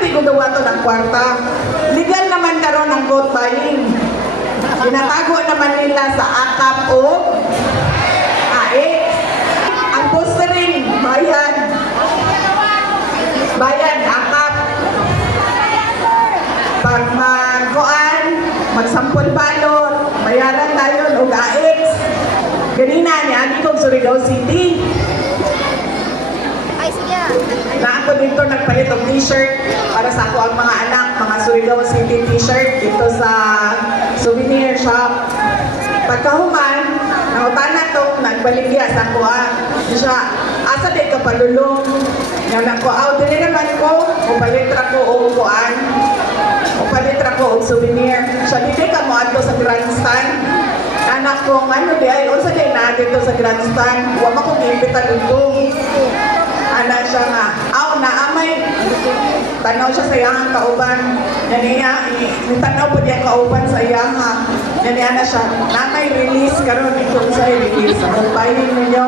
di ko gawa to ng kwarta. Legal naman karon ang vote buying. Tinatago naman nila sa akap o AX. Ang postering, bayan. Bayan, akap. Pag magkuan, magsampol balot, bayaran tayo o AX. Ganina niya, di ko Surigao City. Ay, sige. Na ako dito nagpalit ng t-shirt para sa ako ang mga anak, mga Surigao City t-shirt dito sa souvenir shop. Pagkahuman, nangutana to, nagbaligya sa kuha. Siya, asa di ka palulong? Yan ako, dili naman ko, upalitra ko o kuhaan. Upalitra ko o souvenir. Siya, di ka mo ato sa grandstand. Anak ko, ano di ay, unsa di na dito sa grandstand. Huwag mo kong imbita dito. Ana siya nga, naamay, tanaw siya sa iyang kauban. Yan niya, tanaw po diyan kauban sa iyang Yan niya na siya, nanay release, karon ito sa release. Ang bayin ninyo,